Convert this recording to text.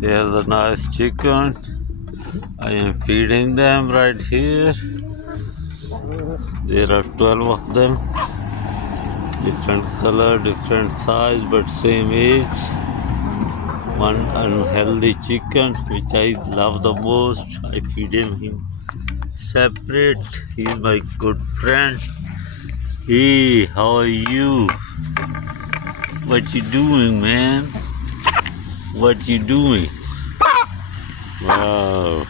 Here's a nice chicken. I am feeding them right here. There are 12 of them. Different color, different size, but same age. One unhealthy chicken, which I love the most. I feed him separate. He's my good friend. Hey, how are you? What you doing, man? What you doing? Wow.